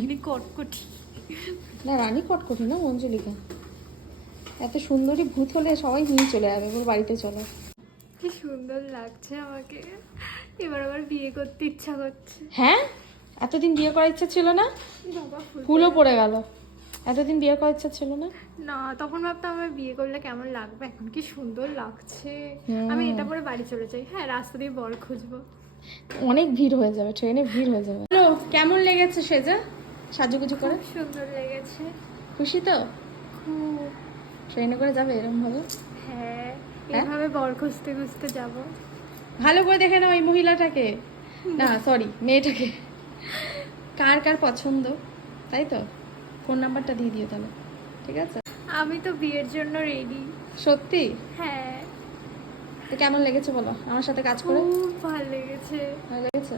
রানী কটকটি। না রানী কটকটি না, মঞ্জুলিকা। এত সুন্দরী ভূত হলে সবাই নিয়ে চলে যাবে, ওর বাড়িতে চলো। কি সুন্দর লাগছে আমাকে, এবার আবার বিয়ে করতে ইচ্ছা করছে। হ্যাঁ, এতদিন বিয়ে করার ইচ্ছা ছিল না? বাবা ফুলও পড়ে গেল। এতদিন বিয়ে করার ইচ্ছা ছিল না? না, তখন ভাবতাম আমার বিয়ে করলে কেমন লাগবে, এখন কি সুন্দর লাগছে। হুম। আমি এটা পরে বাড়ি চলে যাই। হ্যাঁ, রাস্তা দিয়ে বর খুঁজবো। অনেক ভিড় হয়ে যাবে, ট্রেনে ভিড় হয়ে যাবে। হ্যালো, কেমন লেগেছে সেজে, সাজুগুজু করে? খুব সুন্দর লেগেছে। খুশি তো? খুব। ট্রেনে করে যাবে এরকম ভাবে? হ্যাঁ, এইভাবে বর খুঁজতে খুঁজতে যাব। ভালো করে দেখে নাও এই মহিলাটাকে, না সরি মেয়েটাকে, কার কার পছন্দ, তাই তো? ফোন নাম্বারটা দিয়ে দিও তাহলে, ঠিক আছে? আমি তো বিয়ের জন্য রেডি। সত্যি? হ্যাঁ, তো কেমন লেগেছে বলো আমার সাথে কাজ করে? খুব ভালো লেগেছে। ভালো লেগেছে?